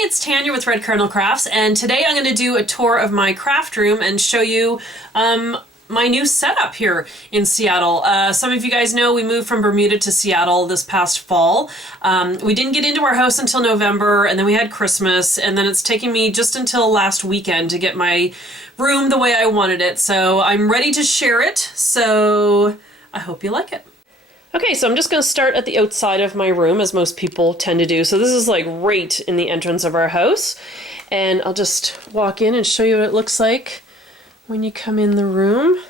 Hi, it's Tanya with Red Cardinal Crafts, and today I'm going to do a tour of my craft room and show you my new setup here in Seattle. Some of you guys know we moved from Bermuda to Seattle this past fall. We didn't get into our house until November, and then we had Christmas, and then it's taken me just until last weekend to get my room the way I wanted it. So I'm ready to share it, so I hope you like it. Okay, so I'm just going to start at the outside of my room, as most people tend to do. So this is like right in the entrance of our house. And I'll just walk in and show you what it looks like when you come in the room.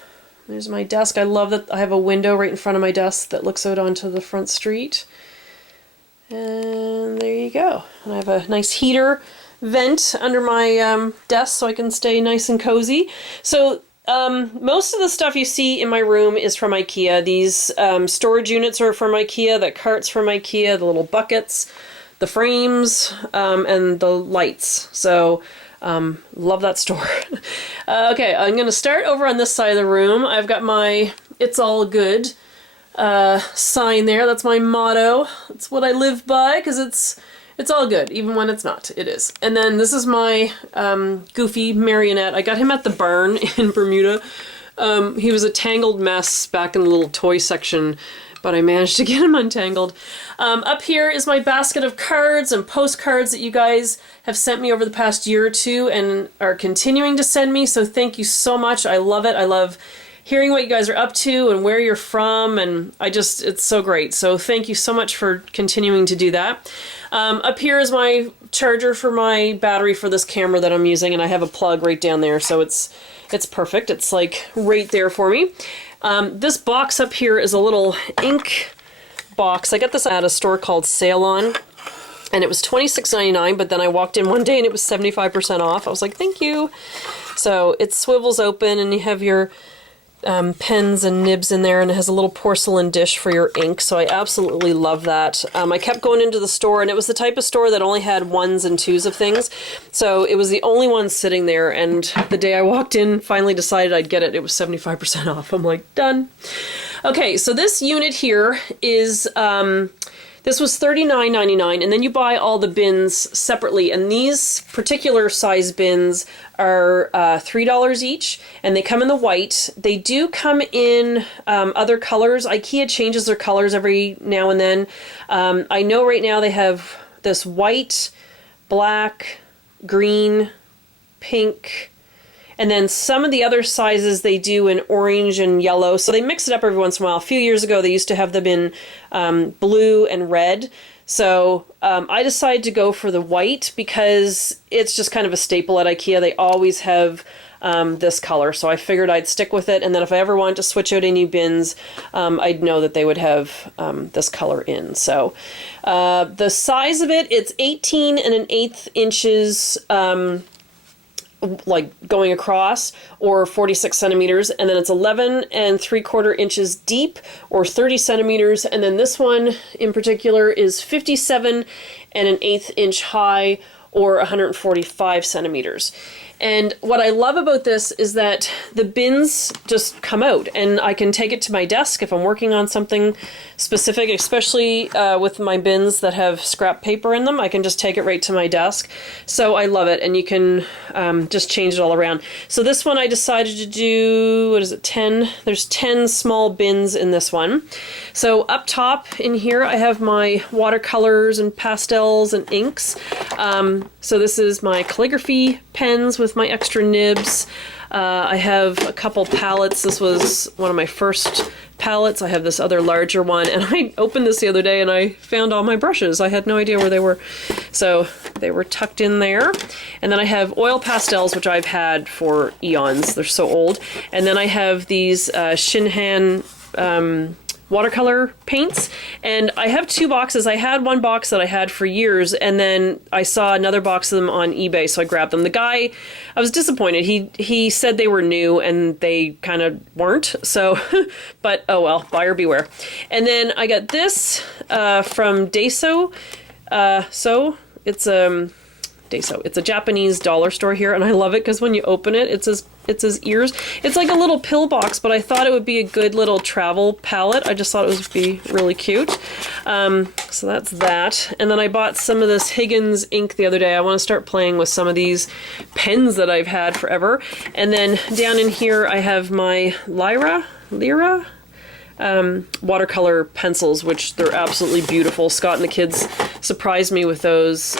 There's my desk. I love that I have a window right in front of my desk that looks out onto the front street. And there you go. And I have a nice heater vent under my desk so I can stay nice and cozy. So most of the stuff you see in my room is from Ikea. These storage units are from Ikea, the carts from Ikea, the little buckets, the frames, and the lights. So love that store. Okay, I'm going to start over on this side of the room. I've got my "It's All Good" sign there. That's my motto. That's what I live by, because it's all good, even when it's not. It is. And then this is my Goofy marionette. I got him at the barn in Bermuda. He was a tangled mess back in the little toy section, but I managed to get him untangled. Up here is my basket of cards and postcards that you guys have sent me over the past year or two and are continuing to send me, so thank you so much. I love it. I love hearing what you guys are up to and where you're from, and it's so great. So thank you so much for continuing to do that. Up here is my charger for my battery for this camera that I'm using, and I have a plug right down there, so it's perfect. It's like right there for me. This box up here is a little ink box. I got this at a store called Sail On, and it was $26.99, but then I walked in one day and it was 75% off. I was like, thank you. So it swivels open and you have your pens and nibs in there, and it has a little porcelain dish for your ink, so I absolutely love that. I kept going into the store, and it was the type of store that only had ones and twos of things, so it was the only one sitting there, and the day I walked in, finally decided I'd get it. It was 75% off. I'm like, done. Okay, so this unit here is this was $39.99, and then you buy all the bins separately, and these particular size bins are $3 each, and they come in the white. They do come in other colors. Ikea changes their colors every now and then. I know right now they have this white, black, green, pink, and then some of the other sizes they do in orange and yellow. So they mix it up every once in a while. A few years ago, they used to have them in blue and red. So I decided to go for the white because it's just kind of a staple at Ikea. They always have this color. So I figured I'd stick with it. And then if I ever wanted to switch out any bins, I'd know that they would have this color in. So the size of it, it's 18 1/8 inches like going across, or 46 centimeters, and then it's 11 3/4 inches deep, or 30 centimeters, and then this one in particular is 57 1/8 inch high, or 145 centimeters. And what I love about this is that the bins just come out, and I can take it to my desk if I'm working on something specific, especially with my bins that have scrap paper in them. I can just take it right to my desk. So I love it, and you can just change it all around. So this one I decided to do, what is it, 10? There's 10 small bins in this one. So up top in here I have my watercolors and pastels and inks. So this is my calligraphy pens with my extra nibs. I have a couple palettes. This was one of my first palettes. I have this other larger one, and I opened this the other day and I found all my brushes. I had no idea where they were. So they were tucked in there. And then I have oil pastels, which I've had for eons. They're so old. And then I have these Shinhan watercolor paints, and I have two boxes. I had one box that I had for years, and then I saw another box of them on eBay, so I grabbed them. The guy, I was disappointed. He said they were new, and they kind of weren't, so, but oh well, buyer beware. And then I got this from Daiso. So it's Daiso. It's a Japanese dollar store here, and I love it because when you open it, it's his ears. It's like a little pill box, but I thought it would be a good little travel palette. I just thought it would be really cute. So that's that. And then I bought some of this Higgins ink the other day. I want to start playing with some of these pens that I've had forever. And then down in here I have my Lyra watercolor pencils, which they're absolutely beautiful. Scott and the kids surprised me with those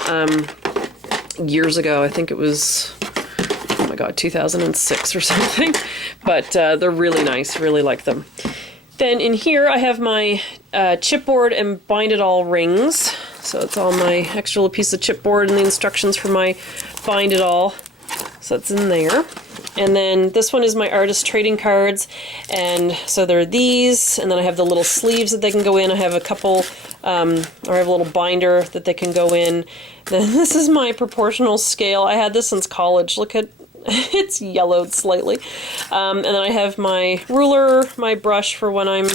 years ago. I think it was, oh my god, 2006 or something. But they're really nice, really like them. Then in here I have my chipboard and bind it all rings. So it's all my extra little piece of chipboard and the instructions for my bind it all. So it's in there. And then this one is my artist trading cards, and so there are these, and then I have the little sleeves that they can go in. I have a couple, or I have a little binder that they can go in. Then this is my proportional scale. I had this since college. Look at, it's yellowed slightly. And then I have my ruler, my brush for when I'm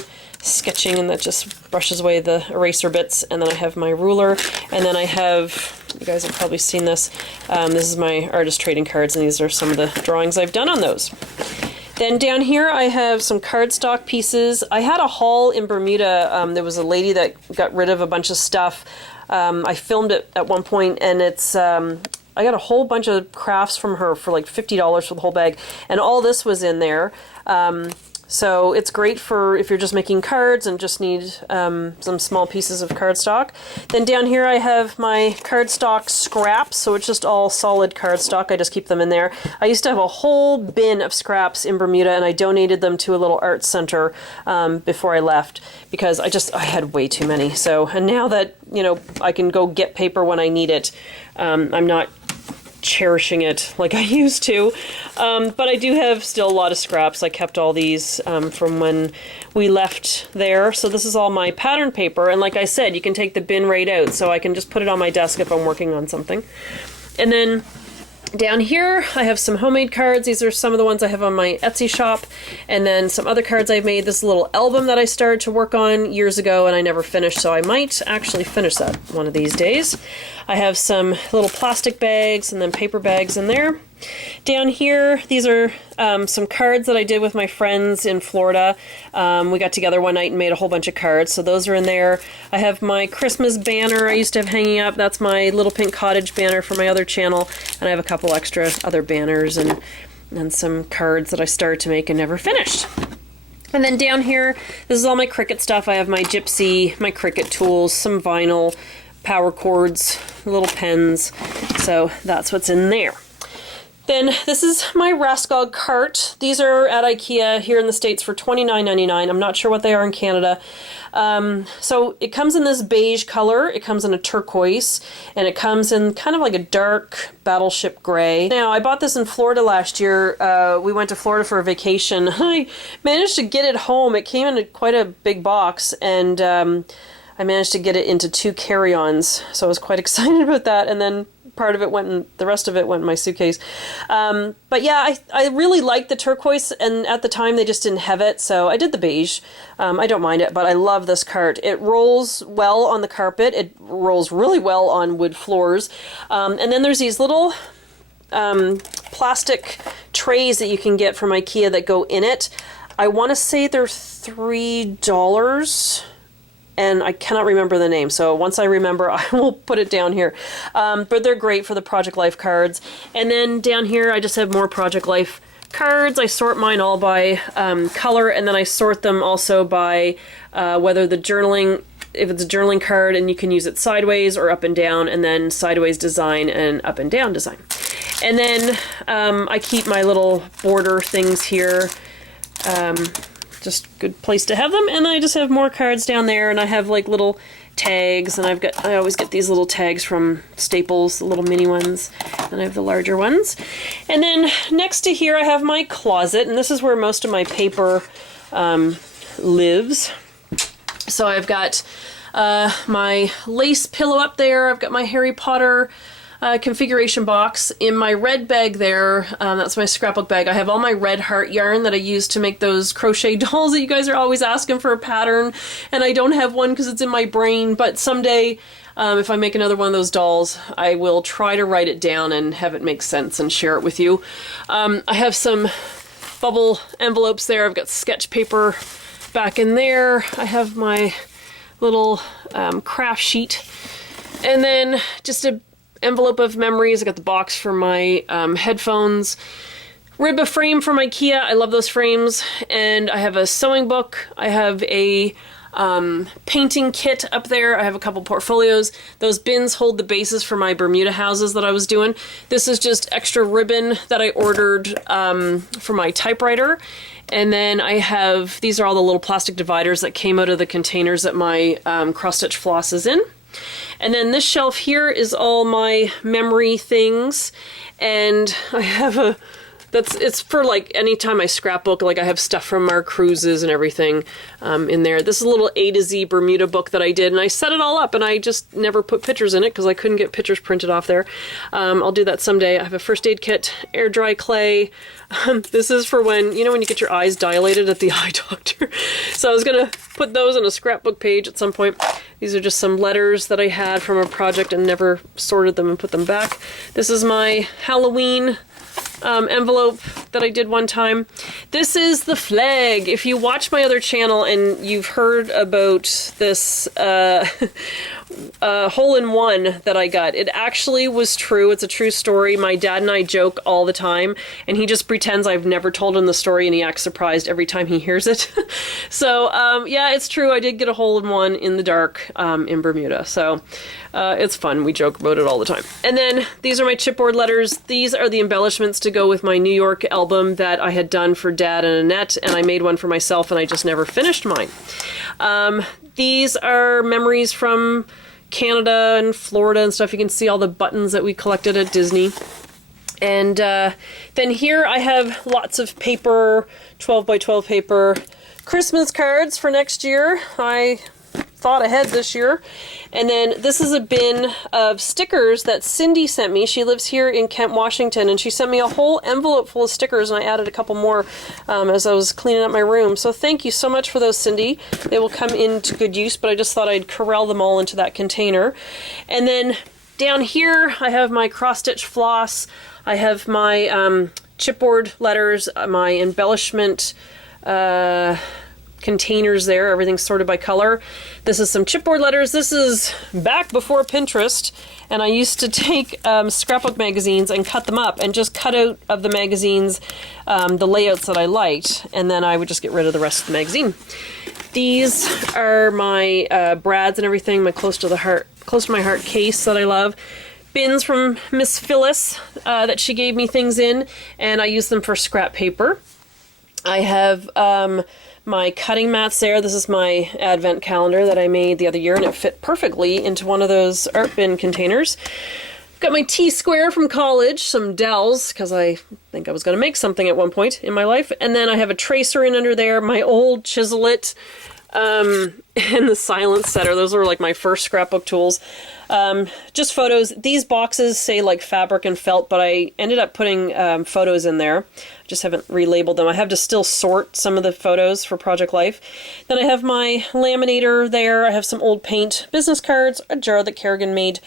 sketching, and that just brushes away the eraser bits. And then I have my ruler, and then I have, you guys have probably seen this, this is my artist trading cards, and these are some of the drawings I've done on those. Then down here I have some cardstock pieces. I had a haul in Bermuda. There was a lady that got rid of a bunch of stuff. I filmed it at one point, and it's I got a whole bunch of crafts from her for like $50 for the whole bag, and all this was in there. So it's great for if you're just making cards and just need some small pieces of cardstock. Then down here I have my cardstock scraps, so it's just all solid cardstock. I just keep them in there. I used to have a whole bin of scraps in Bermuda, and I donated them to a little art center before I left because I had way too many. So, and now that, you know, I can go get paper when I need it, I'm not cherishing it like I used to, but I do have still a lot of scraps. I kept all these from when we left there. So this is all my pattern paper, and like I said, you can take the bin right out, so I can just put it on my desk if I'm working on something. And then down here I have some homemade cards. These are some of the ones I have on my Etsy shop, and then some other cards I've made. This little album that I started to work on years ago and I never finished, so I might actually finish that one of these days. I have some little plastic bags and then paper bags in there. Down here, these are some cards that I did with my friends in Florida. We got together one night and made a whole bunch of cards, so those are in there. I have my Christmas banner I used to have hanging up. That's my Little Pink Cottage banner for my other channel, and I have a couple extra other banners and some cards that I started to make and never finished. And then down here, this is all my Cricut stuff. I have my Gypsy, my Cricut tools, some vinyl, power cords, little pens, so that's what's in there. Then this is my Raskog cart. These are at Ikea here in the States for $29.99. I'm not sure what they are in Canada. So it comes in this beige color, it comes in a turquoise, and it comes in kind of like a dark battleship gray. Now, I bought this in Florida last year. We went to Florida for a vacation. I managed to get it home. It came in quite a big box, and I managed to get it into 2 carry-ons, so I was quite excited about that, and then part of it went in, the rest of it went in my suitcase. But yeah, I really liked the turquoise, and at the time they just didn't have it, so I did the beige. I don't mind it, but I love this cart. It rolls well on the carpet. It rolls really well on wood floors. And then there's these little plastic trays that you can get from Ikea that go in it. I want to say they're $3. And I cannot remember the name, so once I remember, I will put it down here. But they're great for the Project Life cards. And then down here, I just have more Project Life cards. I sort mine all by color, and then I sort them also by whether the journaling, if it's a journaling card, and you can use it sideways or up and down, and then sideways design and up and down design. And then I keep my little border things here. Just good place to have them, and I just have more cards down there, and I have like little tags, and I always get these little tags from Staples, the little mini ones, and I have the larger ones. And then next to here I have my closet, and this is where most of my paper lives. So I've got my lace pillow up there, I've got my Harry Potter configuration box. In my red bag there, that's my scrapbook bag, I have all my red heart yarn that I use to make those crochet dolls that you guys are always asking for a pattern, and I don't have one because it's in my brain, but someday if I make another one of those dolls, I will try to write it down and have it make sense and share it with you. I have some bubble envelopes there. I've got sketch paper back in there. I have my little craft sheet, and then just a envelope of memories. I got the box for my headphones, rib frame from Ikea. I love those frames. And I have a sewing book. I have a painting kit up there. I have a couple portfolios. Those bins hold the bases for my Bermuda houses that I was doing. This is just extra ribbon that I ordered for my typewriter. And then I have, these are all the little plastic dividers that came out of the containers that my cross-stitch floss is in. And then this shelf here is all my memory things, and I have it's for like anytime I scrapbook, like I have stuff from our cruises and everything in there. This is a little A to Z Bermuda book that I did, and I set it all up, and I just never put pictures in it because I couldn't get pictures printed off there. I'll do that someday. I have a first aid kit, air dry clay. This is for when you get your eyes dilated at the eye doctor. So I was gonna put those on a scrapbook page at some point. These are just some letters that I had from a project and never sorted them and put them back. This is my Halloween envelope that I did one time. This is the flag. If you watch my other channel and you've heard about this hole-in-one that I got, it actually was true. It's a true story. My dad and I joke all the time, and he just pretends I've never told him the story, and he acts surprised every time he hears it. So yeah, it's true. I did get a hole-in-one in the dark in Bermuda. So it's fun. We joke about it all the time. And then these are my chipboard letters. These are the embellishments to go with my New York album that I had done for Dad and Annette, and I made one for myself, and I just never finished mine. These are memories from Canada and Florida and stuff. You can see all the buttons that we collected at Disney. And then here I have lots of paper, 12 by 12 paper, Christmas cards for next year. I thought ahead this year. And then this is a bin of stickers that Cindy sent me. She lives here in Kent, Washington, and she sent me a whole envelope full of stickers, and I added a couple more as I was cleaning up my room. So thank you so much for those, Cindy. They will come into good use, but I just thought I'd corral them all into that container. And then down here I have my cross-stitch floss. I have my chipboard letters, my embellishment containers there, everything's sorted by color. This is some chipboard letters. This is back before Pinterest, and I used to take scrapbook magazines and cut them up and just cut out of the magazines the layouts that I liked, and then I would just get rid of the rest of the magazine. These are my brads and everything, my close to my heart case that I love. Bins from Miss Phyllis that she gave me things in, and I use them for scrap paper. I have my cutting mats there. This is my advent calendar that I made the other year, and it fit perfectly into one of those art bin containers. Got my T-square from college, some dowels, because I think I was going to make something at one point in my life. And then I have a tracer in under there, my old Chisel-It, and the silence setter. Those were like my first scrapbook tools. Just photos. These boxes say like fabric and felt, but I ended up putting photos in there. Just haven't relabeled them. I have to still sort some of the photos for Project Life. Then I have my laminator there. I have some old paint, business cards, a jar that Kerrigan made,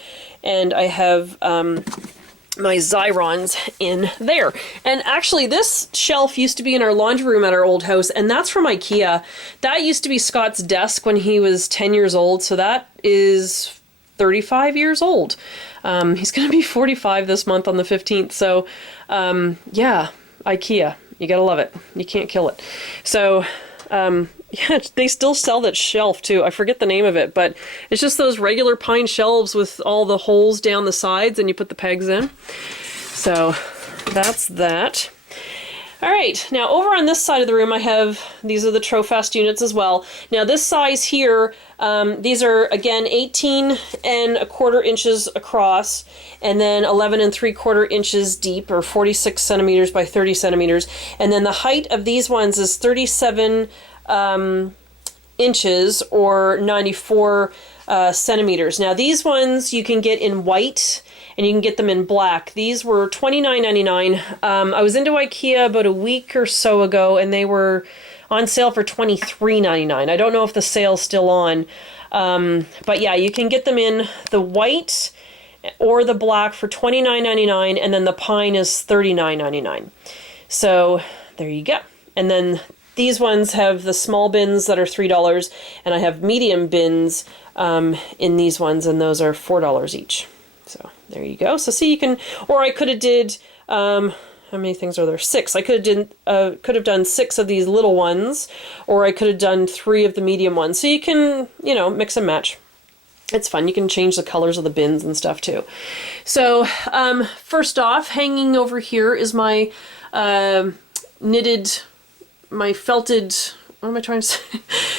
and I have my Xyrons in there. And actually this shelf used to be in our laundry room at our old house, and that's from Ikea. That used to be Scott's desk when he was 10 years old, so that is 35 years old. He's going to be 45 this month on the 15th, so yeah, Ikea. You gotta love it. You can't kill it. So, yeah, they still sell that shelf too. I forget the name of it, but it's just those regular pine shelves with all the holes down the sides and you put the pegs in. So that's that. All right, now over on this side of the room I have, these are the Trofast units as well. Now this size here, these are again 18 1/4 inches across, and then 11 3/4 inches deep, or 46 centimeters by 30 centimeters. And then the height of these ones is 37 inches, or 94 centimeters. Now these ones you can get in white and you can get them in black. These were $29.99. I was into Ikea about a week or so ago, and they were on sale for $23.99. I don't know if the sale's still on, but yeah, you can get them in the white or the black for $29.99, and then the pine is $39.99. So there you go. And then these ones have the small bins that are $3, and I have medium bins in these ones, and those are $4 each. So there you go. So see, you can, or I could have did, how many things are there? 6. I could have done 6 of these little ones, or I could have done 3 of the medium ones. So you can, you know, mix and match. It's fun. You can change the colors of the bins and stuff too. So first off, hanging over here is my my felted, what am I trying to say?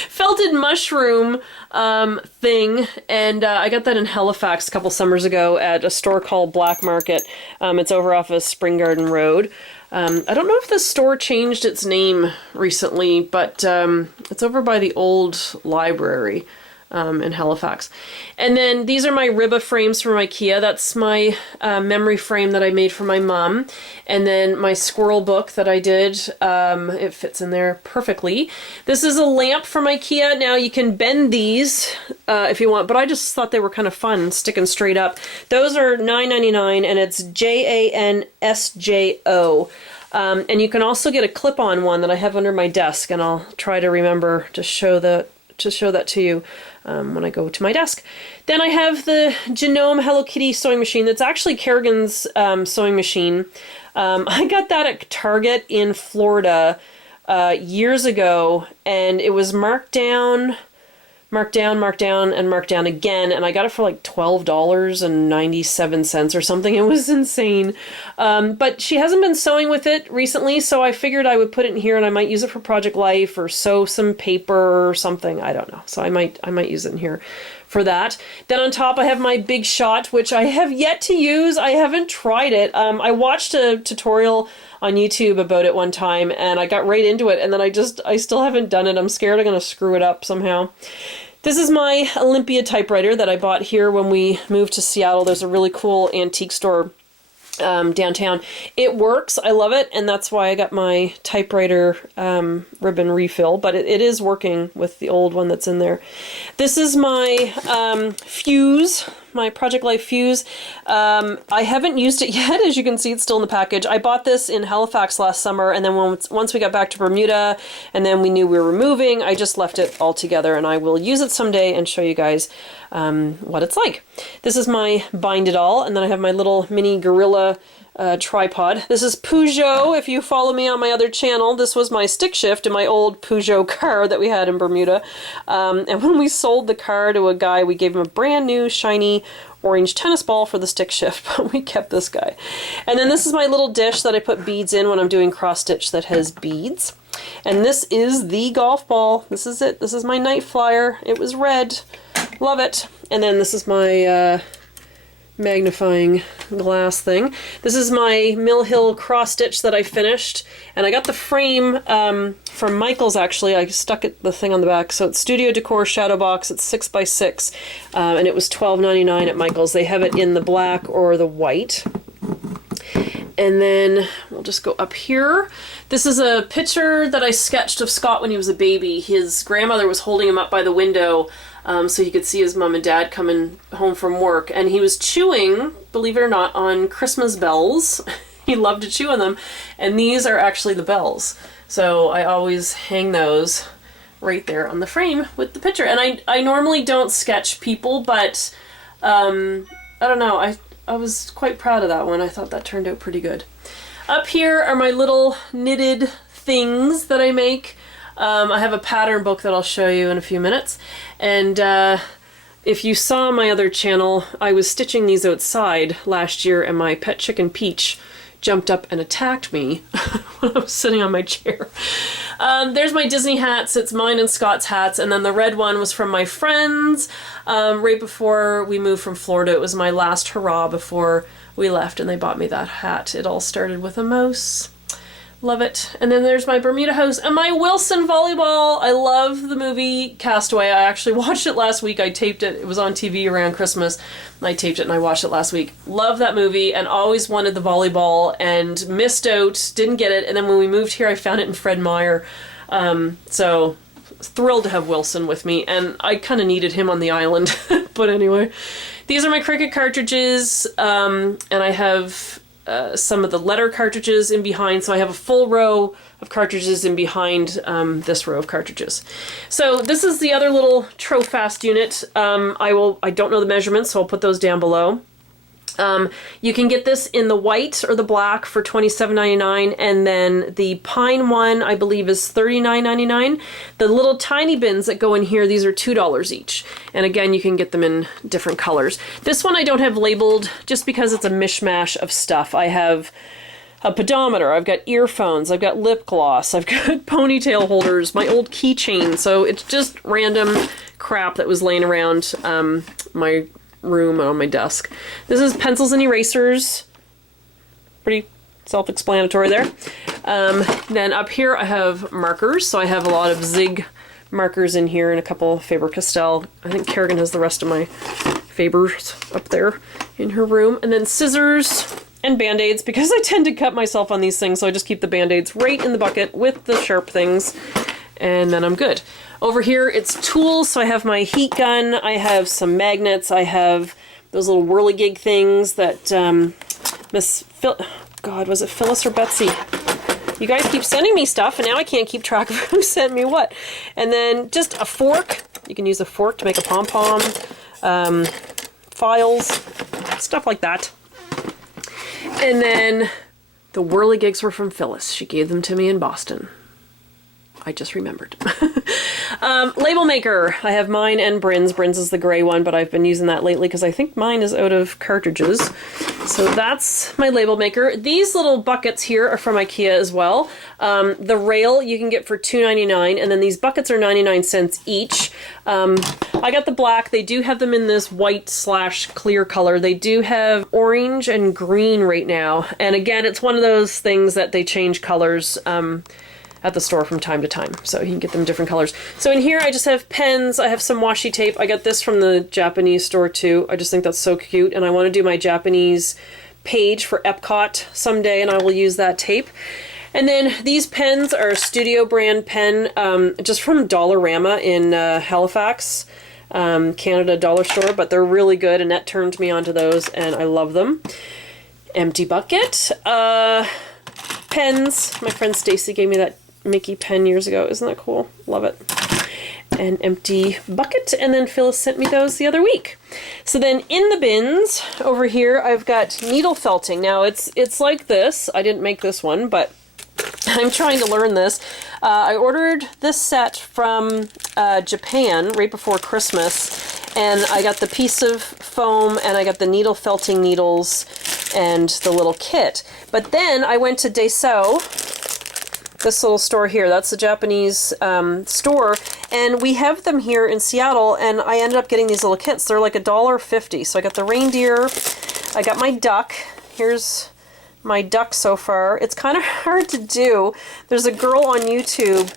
Felted mushroom thing, and I got that in Halifax a couple summers ago at a store called Black Market. It's over off of Spring Garden Road. I don't know if the store changed its name recently, but it's over by the old library in Halifax. And then these are my Ribba frames from Ikea. That's my memory frame that I made for my mom. And then my squirrel book that I did. It fits in there perfectly. This is a lamp from Ikea. Now you can bend these if you want, but I just thought they were kind of fun, sticking straight up. Those are $9.99, and it's JANSJO. And you can also get a clip-on one that I have under my desk, and I'll try to remember to show that to you when I go to my desk. Then I have the Genome Hello Kitty sewing machine. That's actually Kerrigan's sewing machine. I got that at Target in Florida years ago, and it was marked down, and marked down again, and I got it for like $12.97 or something. It was insane. But she hasn't been sewing with it recently, so I figured I would put it in here, and I might use it for Project Life or sew some paper or something. I don't know. So I might use it in here for that. Then on top I have my Big Shot, which I have yet to use. I haven't tried it. I watched a tutorial on YouTube about it one time, and I got right into it, and then I still haven't done it. I'm scared I'm going to screw it up somehow. This is my Olympia typewriter that I bought here when we moved to Seattle. There's a really cool antique store downtown. It works. I love it, and that's why I got my typewriter ribbon refill, but it is working with the old one that's in there. This is my fuse, my Project Life fuse. I haven't used it yet. As you can see, it's still in the package. I bought this in Halifax last summer, and then once we got back to Bermuda, and then we knew we were moving, I just left it all together, and I will use it someday and show you guys what it's like. This is my Bind It All, and then I have my little mini Gorilla tripod. This is Peugeot. If you follow me on my other channel, this was my stick shift in my old Peugeot car that we had in Bermuda. And when we sold the car to a guy, we gave him a brand new shiny orange tennis ball for the stick shift, but we kept this guy. And then this is my little dish that I put beads in when I'm doing cross stitch that has beads. And this is the golf ball. This is it. This is my night flyer. It was red. Love it. And then this is my magnifying glass thing. This is my Mill Hill cross stitch that I finished, and I got the frame from Michael's. Actually, I stuck the thing on the back. So it's Studio Decor Shadow Box. It's 6x6, and it was $12.99 at Michael's. They have it in the black or the white. And then we'll just go up here. This is a picture that I sketched of Scott when he was a baby. His grandmother was holding him up by the window so he could see his mom and dad coming home from work. And he was chewing, believe it or not, on Christmas bells. He loved to chew on them. And these are actually the bells. So I always hang those right there on the frame with the picture. And I normally don't sketch people, but I don't know. I was quite proud of that one. I thought that turned out pretty good. Up here are my little knitted things that I make. I have a pattern book that I'll show you in a few minutes. And if you saw my other channel, I was stitching these outside last year, and my pet chicken Peach jumped up and attacked me when I was sitting on my chair. There's my Disney hats. It's mine and Scott's hats. And then the red one was from my friends right before we moved from Florida. It was my last hurrah before we left, and they bought me that hat. It all started with a mouse. Love it. And then there's my Bermuda house and my Wilson volleyball. I love the movie Castaway. I actually watched it last week. I taped it. It was on TV around Christmas. I taped it and I watched it last week. Love that movie and always wanted the volleyball and missed out. Didn't get it. And then when we moved here, I found it in Fred Meyer. So thrilled to have Wilson with me. And I kind of needed him on the island. But anyway, these are my Cricut cartridges. And I have... some of the letter cartridges in behind, so I have a full row of cartridges in behind this row of cartridges. So this is the other little Trofast unit. I don't know the measurements, so I'll put those down below. You can get this in the white or the black for $27.99, and then the pine one I believe is $39.99. The little tiny bins that go in here, these are $2 each. And again, you can get them in different colors. This one I don't have labeled just because it's a mishmash of stuff. I have a pedometer, I've got earphones, I've got lip gloss, I've got ponytail holders, my old keychain, so it's just random crap that was laying around my room and on my desk. This is pencils and erasers. Pretty self-explanatory there. Then up here I have markers, so I have a lot of Zig markers in here and a couple Faber-Castell. I think Kerrigan has the rest of my Fabers up there in her room. And then scissors and Band-Aids, because I tend to cut myself on these things, so I just keep the Band-Aids right in the bucket with the sharp things, and then I'm good. Over here, it's tools, so I have my heat gun, I have some magnets, I have those little whirligig things that was it Phyllis or Betsy? You guys keep sending me stuff, and now I can't keep track of who sent me what. And then just a fork. You can use a fork to make a pom-pom. Files, stuff like that. And then the whirligigs were from Phyllis. She gave them to me in Boston. I just remembered. Label maker. I have mine and Bryn's. Bryn's is the gray one, but I've been using that lately because I think mine is out of cartridges. So that's my label maker. These little buckets here are from Ikea as well. The rail you can get for $2.99, and then these buckets are 99 cents each. I got the black. They do have them in this white/clear color. They do have orange and green right now. And again, it's one of those things that they change colors at the store from time to time, so you can get them different colors. So in here I just have pens, I have some washi tape. I got this from the Japanese store too. I just think that's so cute, and I want to do my Japanese page for Epcot someday, and I will use that tape. And then these pens are a Studio brand pen, just from Dollarama in Halifax, Canada dollar store, but they're really good. Annette turned me onto those, and I love them. Empty bucket. Pens. My friend Stacy gave me that Mickey pen years ago. Isn't that cool? Love it. An empty bucket, and then Phyllis sent me those the other week. So then in the bins over here I've got needle felting. Now it's like this. I didn't make this one, but I'm trying to learn this. I ordered this set from Japan right before Christmas, and I got the piece of foam and I got the needle felting needles and the little kit. But then I went to Daiso, this little store here. That's the Japanese store, and we have them here in Seattle, and I ended up getting these little kits. They're like $1.50. So I got the reindeer, I got my duck. Here's my duck so far. It's kind of hard to do. There's a girl on YouTube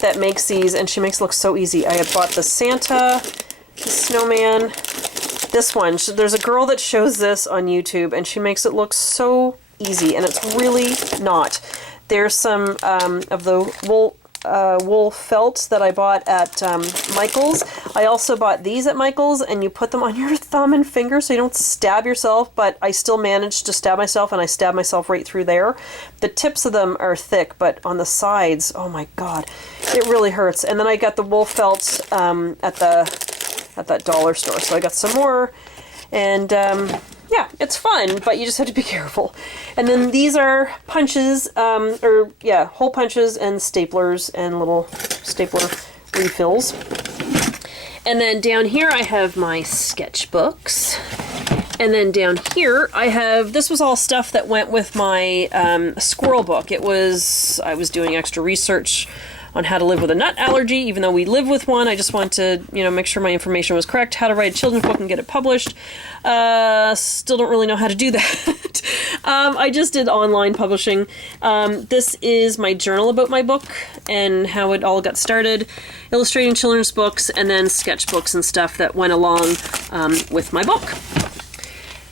that makes these, and she makes it look so easy. I had bought the Santa, the snowman, this one. There's a girl that shows this on YouTube, and she makes it look so easy, and it's really not. There's some of the wool felt that I bought at Michael's. I also bought these at Michael's, and you put them on your thumb and finger so you don't stab yourself, but I still managed to stab myself, and I stabbed myself right through there. The tips of them are thick, but on the sides, oh my god, it really hurts. And then I got the wool felt at that dollar store, so I got some more, and yeah, it's fun, but you just have to be careful. And then these are punches, hole punches and staplers and little stapler refills. And then down here I have my sketchbooks. And then down here I have, this was all stuff that went with my Squirrel book. I was doing extra research on how to live with a nut allergy, even though we live with one. I just want to, make sure my information was correct, how to write a children's book and get it published. Still don't really know how to do that. I just did online publishing. This is my journal about my book and how it all got started, illustrating children's books, and then sketchbooks and stuff that went along with my book.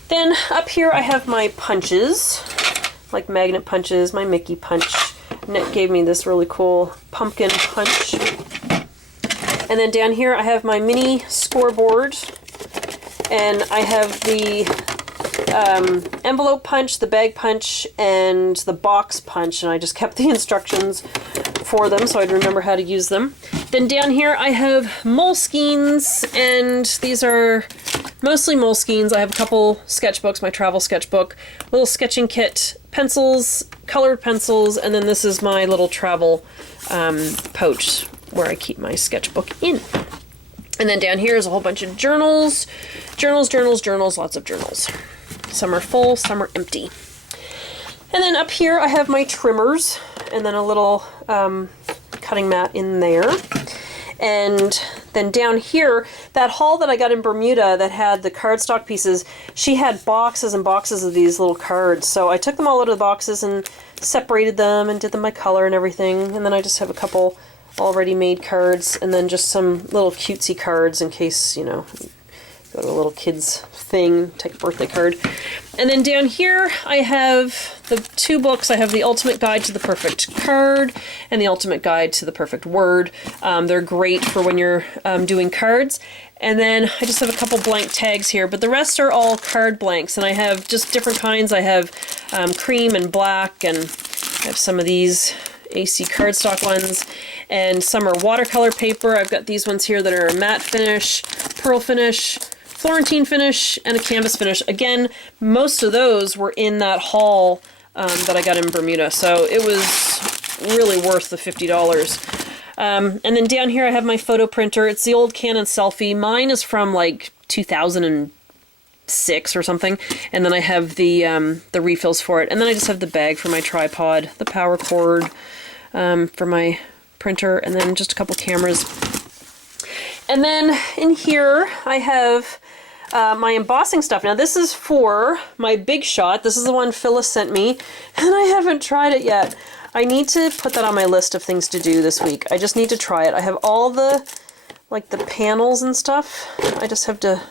Then up here I have my punches, like magnet punches, my Mickey punch. Nick gave me this really cool pumpkin punch. And then down here I have my mini scoreboard, and I have the envelope punch, the bag punch, and the box punch, and I just kept the instructions for them so I'd remember how to use them. Then down here I have Moleskines, and these are mostly Moleskines. I have a couple sketchbooks, my travel sketchbook, little sketching kit, pencils, colored pencils, and then this is my little travel pouch where I keep my sketchbook in. And then down here is a whole bunch of journals, lots of journals. Some are full, some are empty. And then up here I have my trimmers, and then a little cutting mat in there. And then down here, that haul that I got in Bermuda that had the cardstock pieces, she had boxes and boxes of these little cards. So I took them all out of the boxes and separated them and did them by color and everything. And then I just have a couple already made cards, and then just some little cutesy cards in case, you know, go to a little kid's thing, take a birthday card. And then down here I have the two books. I have the Ultimate Guide to the Perfect Card and the Ultimate Guide to the Perfect Word. They're great for when you're doing cards. And then I just have a couple blank tags here, but the rest are all card blanks, and I have just different kinds. I have cream and black, and I have some of these AC cardstock ones, and some are watercolor paper. I've got these ones here that are matte finish, pearl finish, Florentine finish, and a canvas finish. Again, most of those were in that haul that I got in Bermuda, so it was really worth the $50. And then down here I have my photo printer. It's the old Canon Selfie. Mine is from like 2006 or something, and then I have the refills for it, and then I just have the bag for my tripod, the power cord for my printer, and then just a couple cameras. And then in here I have my embossing stuff. Now this is for my Big Shot. This is the one Phyllis sent me, and I haven't tried it yet. I need to put that on my list of things to do this week. I just need to try it. I have all the, like, the panels and stuff. I just have to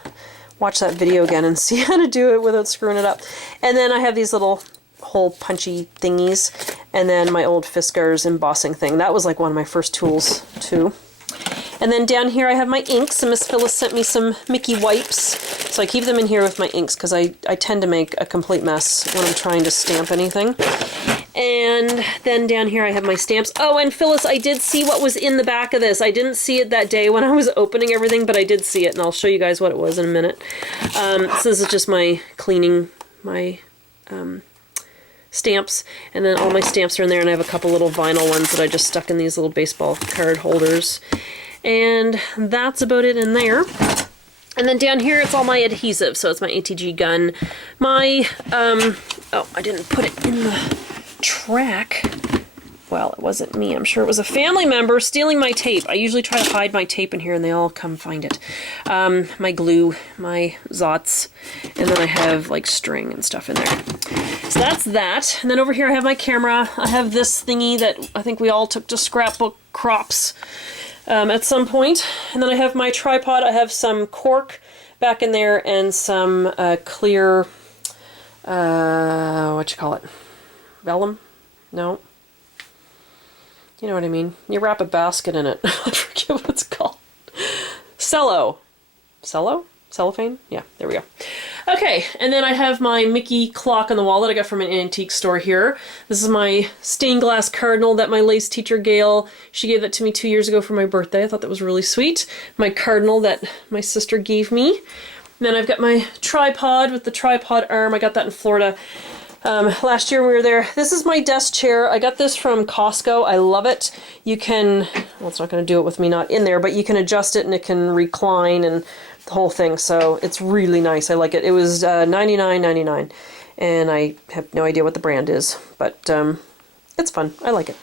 watch that video again and see how to do it without screwing it up. And then I have these little hole punchy thingies, and then my old Fiskars embossing thing. That was like one of my first tools too. And then down here I have my inks, and Miss Phyllis sent me some Mickey wipes, so I keep them in here with my inks because I tend to make a complete mess when I'm trying to stamp anything. And then down here I have my stamps. Oh, and Phyllis, I did see what was in the back of this. I didn't see it that day when I was opening everything, but I did see it, and I'll show you guys what it was in a minute. So this is just my cleaning my stamps, and then all my stamps are in there, and I have a couple little vinyl ones that I just stuck in these little baseball card holders. And that's about it in there. And then down here it's all my adhesive, so it's my ATG gun, my, oh, I didn't put it in the track. Well, it wasn't me. I'm sure it was a family member stealing my tape. I usually try to hide my tape in here and they all come find it. My glue, my Zots, and then I have like string and stuff in there. So that's that. And then over here I have my camera. I have this thingy that I think we all took to scrapbook crops at some point. And then I have my tripod. I have some cork back in there and some clear, what you call it? Vellum? No. You know what I mean. You wrap a basket in it. I forget what it's called. Cello. Cello? Cellophane? Yeah, there we go. Okay, and then I have my Mickey clock on the wall that I got from an antique store here. This is my stained glass cardinal that my lace teacher, Gail, she gave that to me 2 years ago for my birthday. I thought that was really sweet. My cardinal that my sister gave me. And then I've got my tripod with the tripod arm. I got that in Florida. Last year we were there. This is my desk chair. I got this from Costco. I love it. You can, well, it's not going to do it with me not in there, but you can adjust it and it can recline and the whole thing. So it's really nice. I like it. It was $99.99 and I have no idea what the brand is, but it's fun. I like it.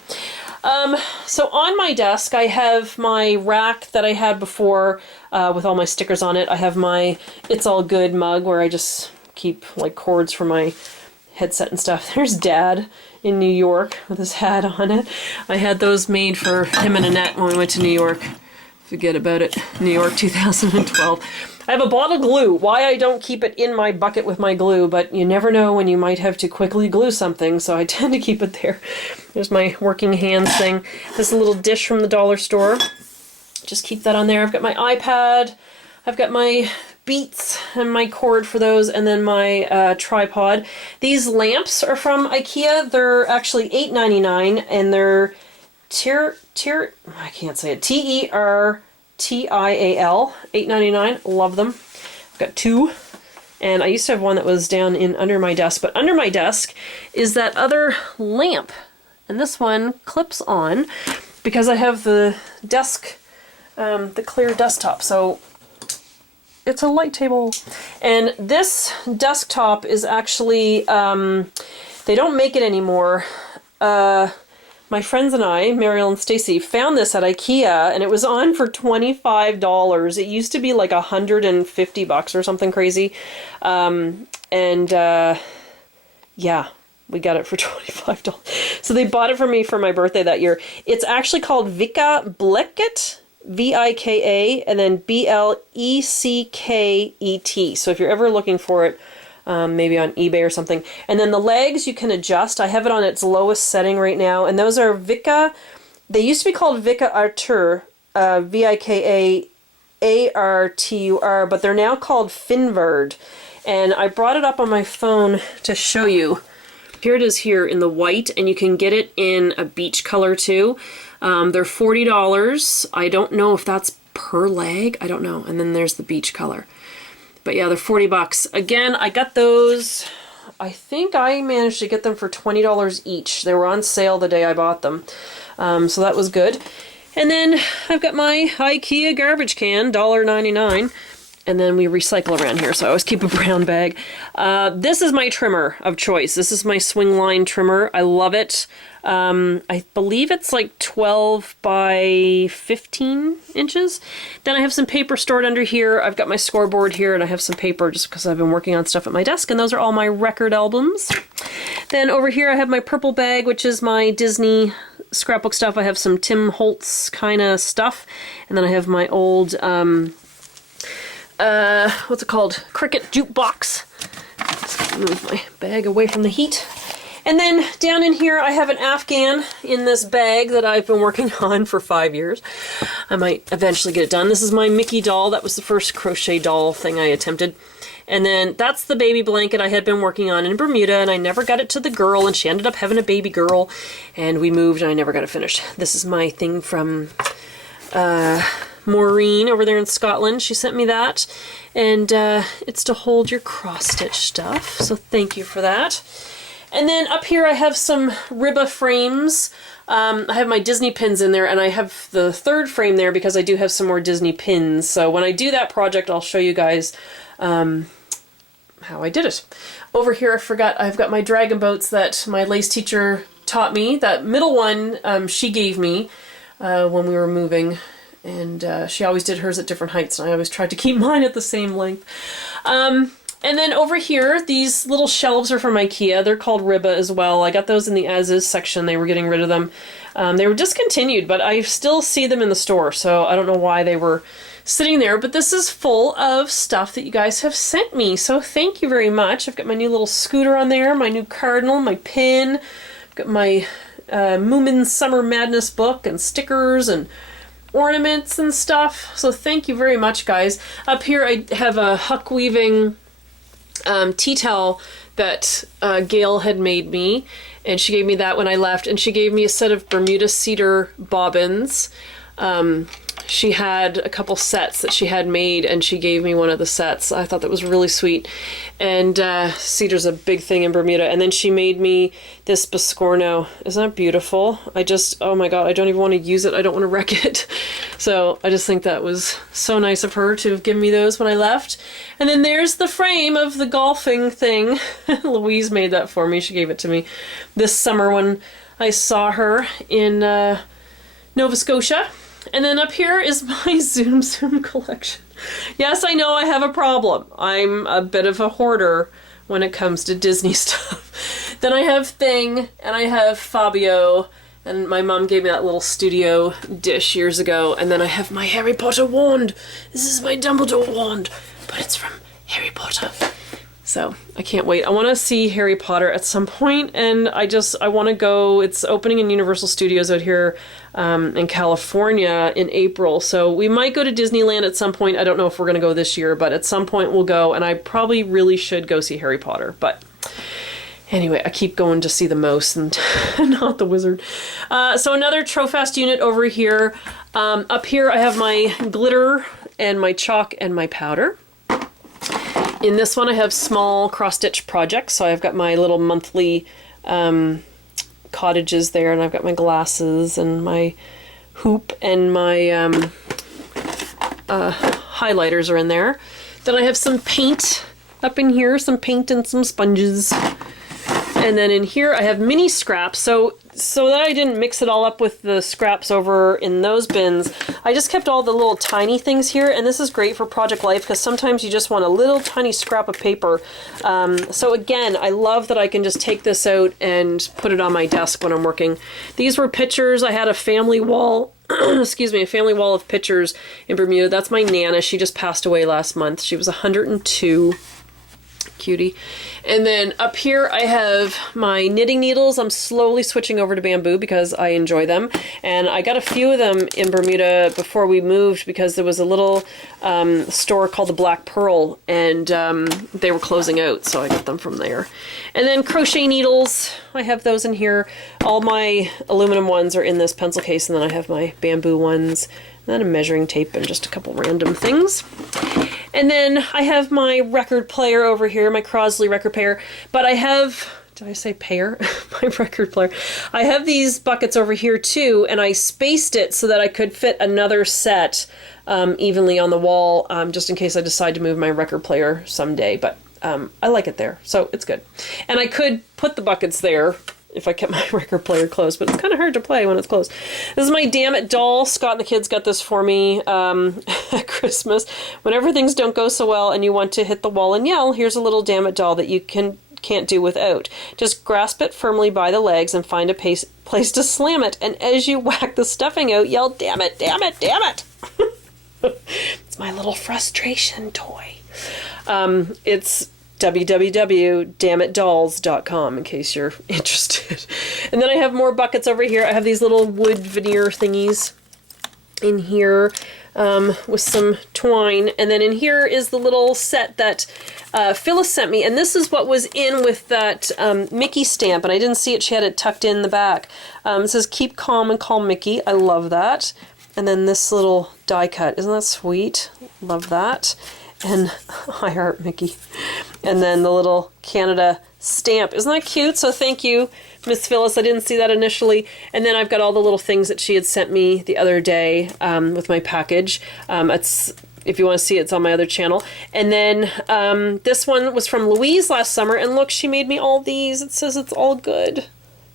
So on my desk I have my rack that I had before with all my stickers on it. I have my It's All Good mug where I just keep like cords for my headset and stuff. There's Dad in New York with his hat on it. I had those made for him and Annette when we went to New York. Forget about it. New York 2012. I have a bottle of glue. Why I don't keep it in my bucket with my glue, but you never know when you might have to quickly glue something, so I tend to keep it there. There's my working hands thing. This is a little dish from the dollar store. Just keep that on there. I've got my iPad. I've got my Beats and my cord for those, and then my tripod. These lamps are from Ikea. They're actually $8.99, and they're I can't say it. Tertial, $8.99. Love them. I've got two, and I used to have one that was down in under my desk. But under my desk is that other lamp, and this one clips on because I have the desk, the clear desktop. So it's a light table, and this desktop is actually they don't make it anymore. My friends and I, Mariel and Stacy, found this at Ikea, and it was on for $25. It used to be like $150 or something crazy. Yeah, we got it for $25. So they bought it for me for my birthday that year. It's actually called Vika Blecket, Vika, and then Blecket. So if you're ever looking for it, maybe on eBay or something. And then the legs you can adjust. I have it on its lowest setting right now. And those are Vika. They used to be called Vika Artur, Vika Artur, but they're now called Finnvard. And I brought it up on my phone to show you. Here it is here in the white, and you can get it in a beach color too. They're $40. I don't know if that's per leg. I don't know. And then there's the beach color. But yeah, they're $40. Again, I got those, I think I managed to get them for $20 each. They were on sale the day I bought them. So that was good. And then I've got my Ikea garbage can, $1.99. And then we recycle around here, so I always keep a brown bag. This is my trimmer of choice. This is my swing line trimmer. I love it. I believe it's like 12 by 15 inches. Then I have some paper stored under here. I've got my scoreboard here, and I have some paper just because I've been working on stuff at my desk, and those are all my record albums. Then over here I have my purple bag, which is my Disney scrapbook stuff. I have some Tim Holtz kind of stuff, and then I have my old what's it called? Cricket jukebox. Let's move my bag away from the heat. And then down in here I have an Afghan in this bag that I've been working on for 5 years. I might eventually get it done. This is my Mickey doll. That was the first crochet doll thing I attempted. And then that's the baby blanket I had been working on in Bermuda, and I never got it to the girl, and she ended up having a baby girl, and we moved and I never got it finished. This is my thing from Maureen over there in Scotland. She sent me that, and it's to hold your cross-stitch stuff, so thank you for that. And then up here I have some Ribba frames. I have my Disney pins in there, and I have the third frame there because I do have some more Disney pins. So when I do that project, I'll show you guys how I did it. Over here I forgot, I've got my dragon boats that my lace teacher taught me. That middle one she gave me when we were moving. And she always did hers at different heights, and I always tried to keep mine at the same length. And then over here, these little shelves are from Ikea. They're called Ribba as well. I got those in the as-is section. They were getting rid of them. They were discontinued, but I still see them in the store, so I don't know why they were sitting there. But this is full of stuff that you guys have sent me, so thank you very much. I've got my new little scooter on there, my new cardinal, my pin. I've got my Moomin Summer Madness book and stickers and ornaments and stuff. So thank you very much, guys. Up here I have a huck weaving tea towel that Gail had made me, and she gave me that when I left, and she gave me a set of Bermuda cedar bobbins. She had a couple sets that she had made, and she gave me one of the sets. I thought that was really sweet. And cedar's a big thing in Bermuda. And then she made me this Biscorno. Isn't that beautiful? Oh my god, I don't even want to use it. I don't want to wreck it. So I just think that was so nice of her to have given me those when I left. And then there's the frame of the golfing thing. Louise made that for me. She gave it to me this summer when I saw her in Nova Scotia. And then up here is my Zoom Zoom collection. Yes, I know I have a problem. I'm a bit of a hoarder when it comes to Disney stuff. Then I have Thing, and I have Fabio, and my mom gave me that little studio dish years ago, and then I have my Harry Potter wand. This is my Dumbledore wand, but it's from Harry Potter. So I can't wait. I want to see Harry Potter at some point, and I want to go. It's opening in Universal Studios out here in California in April, so we might go to Disneyland at some point. I don't know if we're going to go this year, but at some point we'll go, and I probably really should go see Harry Potter. But anyway, I keep going to see the most and not the wizard. So another Trofast unit over here. Up here I have my glitter and my chalk and my powder. In this one I have small cross-stitch projects, so I've got my little monthly cottages there, and I've got my glasses and my hoop and my highlighters are in there. Then I have some paint up in here, some paint and some sponges. And then in here I have mini scraps, so that I didn't mix it all up with the scraps over in those bins, I just kept all the little tiny things here, and this is great for Project Life because sometimes you just want a little tiny scrap of paper. So again, I love that I can just take this out and put it on my desk when I'm working. These were pictures. I had a family wall, excuse me, a family wall of pictures in Bermuda. That's my Nana. She just passed away last month. She was 102. Cutie. And then up here I have my knitting needles. I'm slowly switching over to bamboo because I enjoy them, and I got a few of them in Bermuda before we moved because there was a little store called the Black Pearl, and they were closing out, so I got them from there. And then crochet needles, I have those in here. All my aluminum ones are in this pencil case, and then I have my bamboo ones, and then a measuring tape and just a couple random things. And then I have my record player over here, my Crosley record player, but I have, did I say pair? My record player. I have these buckets over here too, and I spaced it so that I could fit another set evenly on the wall, just in case I decide to move my record player someday, but I like it there, so it's good. And I could put the buckets there if I kept my record player closed, but it's kind of hard to play when it's closed. This is my Damn It doll. Scott and the kids got this for me at Christmas. Whenever things don't go so well and you want to hit the wall and yell, here's a little Damn It doll that you can't do without. Just grasp it firmly by the legs and find a place to slam it, and as you whack the stuffing out, yell, "Damn it, damn it, damn it!" It's my little frustration toy. It's www.dammitdolls.com in case you're interested. And then I have more buckets over here. I have these little wood veneer thingies in here with some twine. And then in here is the little set that Phyllis sent me. And this is what was in with that Mickey stamp. And I didn't see it. She had it tucked in the back. It says, "Keep calm and call Mickey." I love that. And then this little die cut. Isn't that sweet? Love that. And I heart Mickey. And then the little Canada stamp. Isn't that cute? So thank you, Miss Phyllis. I didn't see that initially. And then I've got all the little things that she had sent me the other day with my package. If you want to see it, it's on my other channel. And then this one was from Louise last summer. And look, she made me all these. It says it's all good.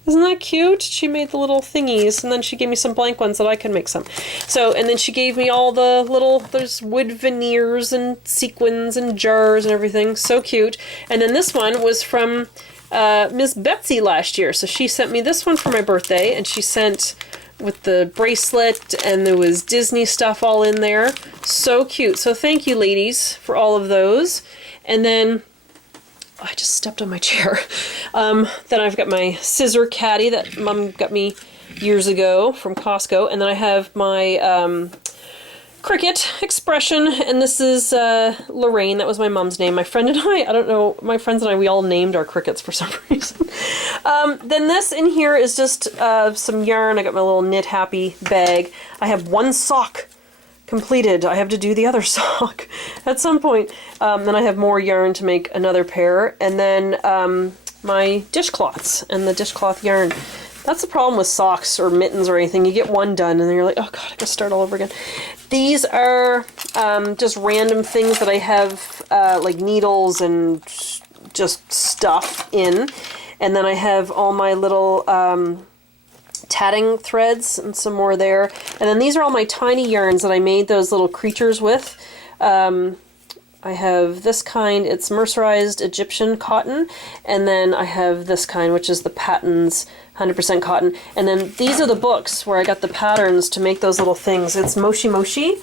Isn't that cute? She made the little thingies, and then she gave me some blank ones that I can make some. So, and then she gave me all the little, there's wood veneers and sequins and jars and everything. So cute. And then this one was from Miss Betsy last year. So she sent me this one for my birthday, and she sent with the bracelet, and there was Disney stuff all in there. So cute. So thank you, ladies, for all of those. And then I just stepped on my chair. Then I've got my scissor caddy that Mom got me years ago from Costco. And then I have my Cricut expression. And this is Lorraine. That was my mom's name. My friend and I don't know, my friends and I, we all named our Cricuts for some reason. Then this in here is just some yarn. I got my little Knit Happy bag. I have one sock completed. I have to do the other sock at some point. Then I have more yarn to make another pair, and then my dishcloths and the dishcloth yarn. That's the problem with socks or mittens or anything. You get one done and then you're like, oh god, I gotta start all over again. These are just random things that I have like needles and just stuff in. And then I have all my little tatting threads and some more there. And then these are all my tiny yarns that I made those little creatures with. I have this kind, it's mercerized Egyptian cotton, and then I have this kind, which is the Patton's 100% cotton. And then these are the books where I got the patterns to make those little things. It's Moshi Moshi,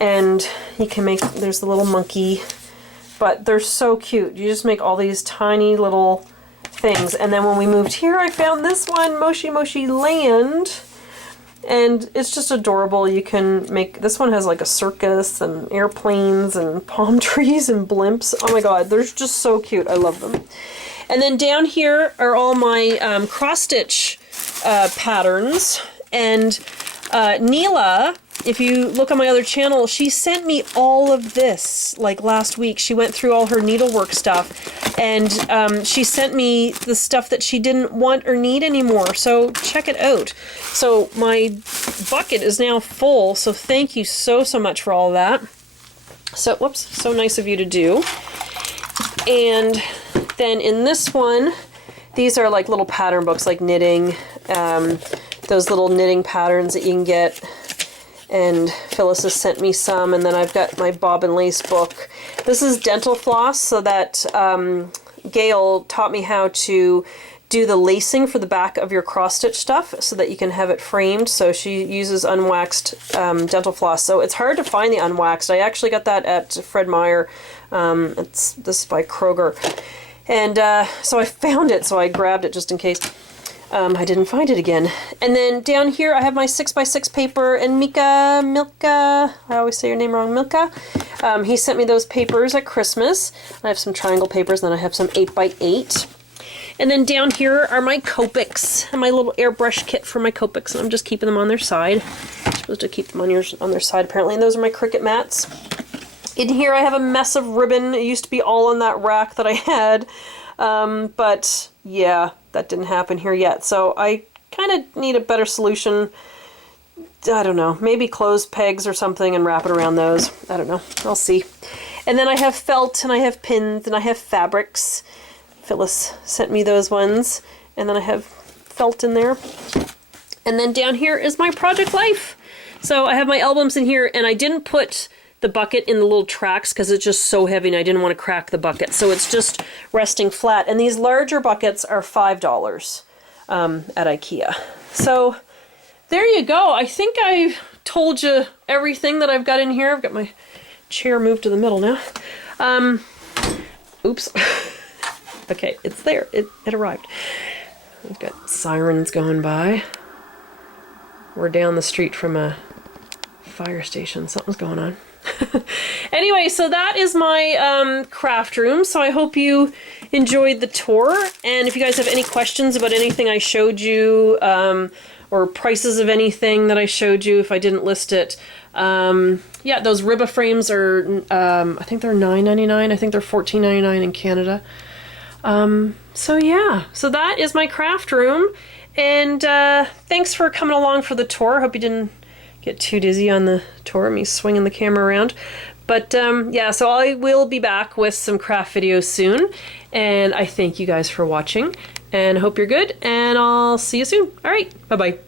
and you can make, there's the little monkey, but they're so cute. You just make all these tiny little things. And then when we moved here, I found this one, Moshi Moshi Land, and it's just adorable. You can make, this one has like a circus and airplanes and palm trees and blimps. Oh my god, they're just so cute. I love them. And then down here are all my cross-stitch patterns. And Neela, if you look on my other channel, she sent me all of this like last week. She went through all her needlework stuff, and she sent me the stuff that she didn't want or need anymore, so check it out. So my bucket is now full, so thank you so much for all of that. So, whoops, so nice of you to do. And then in this one, these are like little pattern books, like knitting, those little knitting patterns that you can get. And Phyllis has sent me some, and then I've got my bob and lace book. This is dental floss, so that Gail taught me how to do the lacing for the back of your cross-stitch stuff so that you can have it framed. So she uses unwaxed dental floss. So it's hard to find the unwaxed. I actually got that at Fred Meyer. This is by Kroger. And so I found it, so I grabbed it just in case. I didn't find it again. And then down here I have my 6x6 paper, and Milka, I always say your name wrong, Milka. He sent me those papers at Christmas. I have some triangle papers, and then I have some 8x8. And then down here are my Copics, and my little airbrush kit for my Copics, and I'm just keeping them on their side. I'm supposed to keep them on their side apparently, and those are my Cricut mats. In here I have a mess of ribbon. It used to be all on that rack that I had, but yeah, that didn't happen here yet. So I kind of need a better solution. I don't know, maybe close pegs or something and wrap it around those. I don't know, I'll see. And then I have felt, and I have pins, and I have fabrics. Phyllis sent me those ones. And then I have felt in there. And then down here is my project life. So I have my albums in here, and I didn't put the bucket in the little tracks because it's just so heavy and I didn't want to crack the bucket. So it's just resting flat. And these larger buckets are $5 at Ikea. So there you go. I think I've told you everything that I've got in here. I've got my chair moved to the middle now. Oops. Okay, it's there. It arrived. We've got sirens going by. We're down the street from a fire station. Something's going on. Anyway, so that is my craft room. So I hope you enjoyed the tour. And if you guys have any questions about anything I showed you, or prices of anything that I showed you if I didn't list it, yeah, those Riba frames are, I think they're $9.99. I think they're $14.99 in Canada. So yeah, so that is my craft room. And thanks for coming along for the tour. Hope you didn't get too dizzy on the tour, me swinging the camera around. But yeah, so I will be back with some craft videos soon. And I thank you guys for watching. And hope you're good. And I'll see you soon. All right, bye-bye.